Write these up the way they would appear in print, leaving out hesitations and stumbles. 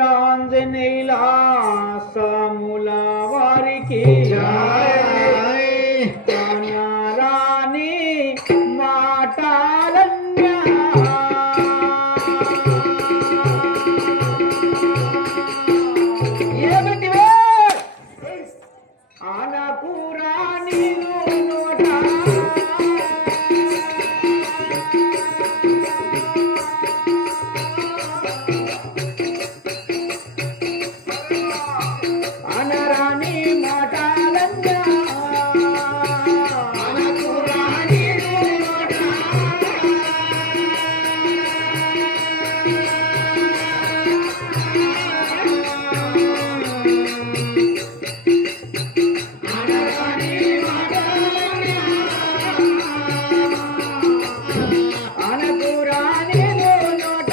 వీరాంజనేయుల సాముల వారికి రాని మాటాలన్యా ఏమిటివే ఆనపురాణి నోట అనరాని మాటాలన్యా ఆనపురాణి నోట అనపురాణి నోట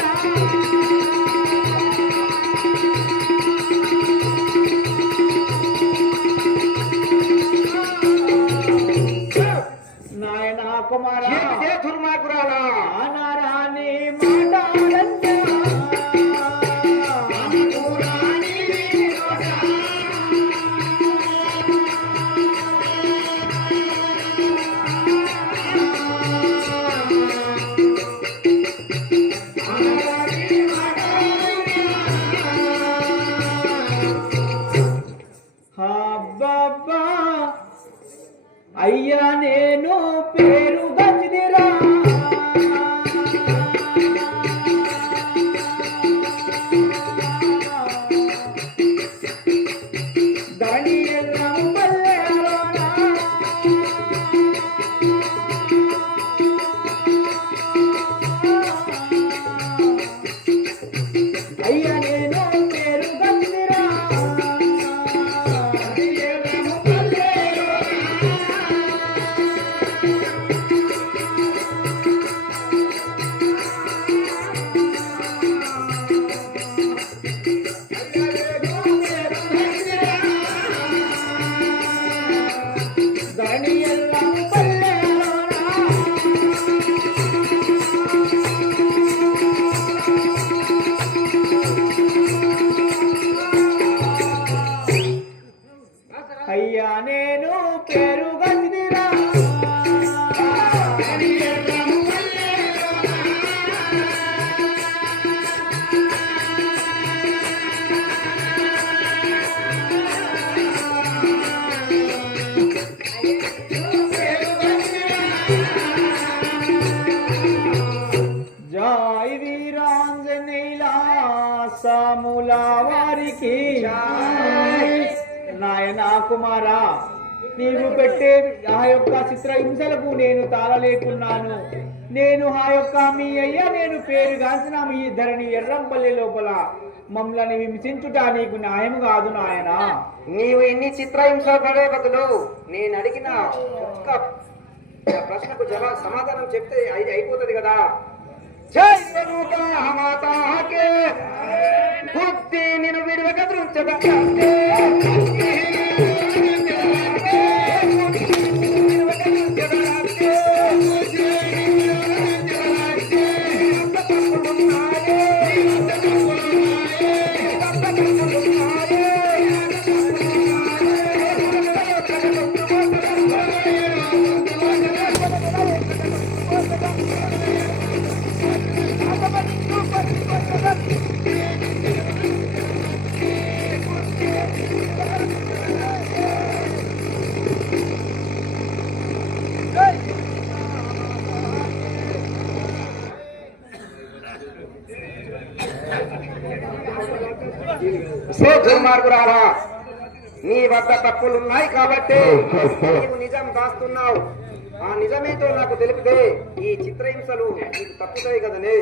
నాయన కుమారా దుర్మార్గురాలా అనరాని మాటాలన్యా అబ్బబ్బా అయ్యా నేను పేరు గచ్చిదిరా ధరణి ఎల్లం పల్లెలోనా అయ్యా నేను పేరు గచ్చిదిరా ధరణి ఎల్లం పల్లెలోనా అయ్యా నేను పేరు గచ్చిదిరా జై వీరాంజనేయుల సాముల వారికి నాయన కుమారా నీవు పెట్టే ఆ యొక్క చిత్రహింసలకు నేను తాళలేకున్నాను. నేను ఆ యొక్క మీ అయ్యా నేను పేరుగాంచిన మీ ధరణి ఎర్రంపల్లి లోపల మమ్మల్ని హింసించుట నీకు న్యాయం కాదు నాయన. నీవు ఇన్ని చిత్రహింస పడే బదులు నేను అడిగిన ఒక్క ప్రశ్నకు సమాధానం చెప్తే అది అయిపోతుంది కదా. జై రేణుకా మాతాకే బుద్ధి నిన్ను విడువక దృంచద దుర్మార్గురాలా, నీ వద్ద తప్పులున్నాయి కాబట్టి నీవు నిజం దాస్తున్నావు. ఆ నిజమేతో నాకు తెలిపితే ఈ చిత్రహింసలు నీకు తప్పుతాయి కదనే.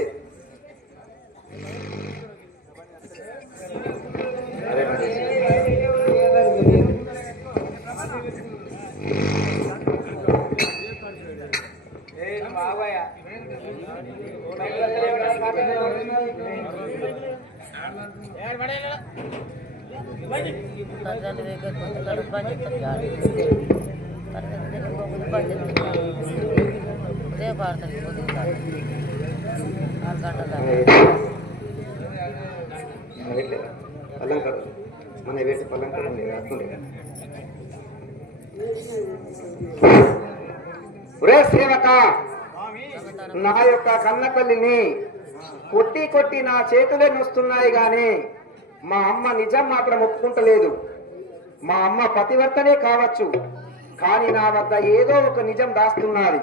మన పెట్టలేదా పల్లంకడు మన పెట్టి పల్లంకడు ఉండేది అట్టుండే ఒరే సేవక నా యొక్క కన్న తల్లిని కొట్టి కొట్టి నా చేతులే నొస్తున్నాయి గాని మా అమ్మ నిజం మాత్రం ఒప్పుకుంటలేదు. మా అమ్మ పతివర్తనే కావచ్చు, కానీ నా వద్ద ఏదో ఒక నిజం దాస్తున్నది.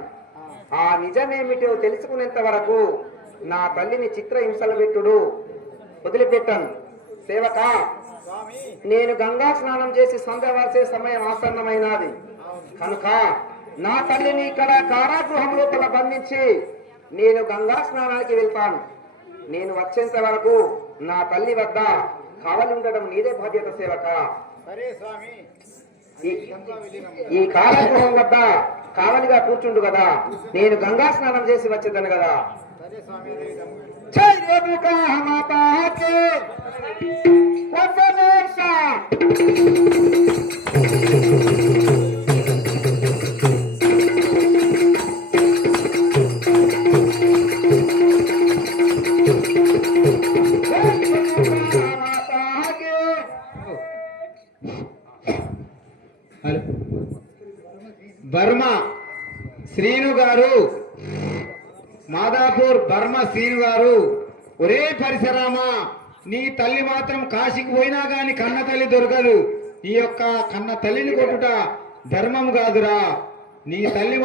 ఆ నిజమేమిటో తెలుసుకునేంత వరకు నా తల్లిని చిత్రహింసలు పెట్టుడు వదిలిపెట్టాను. సేవక, నేను గంగా స్నానం చేసి సంధ్య వరిసే సమయం ఆసన్నమైనది కనుక నా తల్లిని ఇక్కడ కారాగృహం లోపల బంధించి నేను గంగా స్నానానికి వెళ్తాను. నేను వచ్చేంత వరకు నా తల్లి వద్ద కావలి ఉండడం నీదే బాధ్యత సేవక. ఈ కారాగృహం వద్ద కావలిగా కూర్చుండు కదా, నేను గంగా స్నానం చేసి వచ్చేదాను కదా. జై రేణుకా మాతాకి వదనేశ. బర్మా శ్రీను గారు, మాదాపూర్ బర్మా శ్రీను గారు, ఒరే పరిసరామా, నీ తల్లి మాత్రం కాశీకి పోయినా గాని కన్న తల్లి దొరకదు. ఈ యొక్క కన్న తల్లిని కొట్టుట ధర్మం కాదురా. నీ తల్లి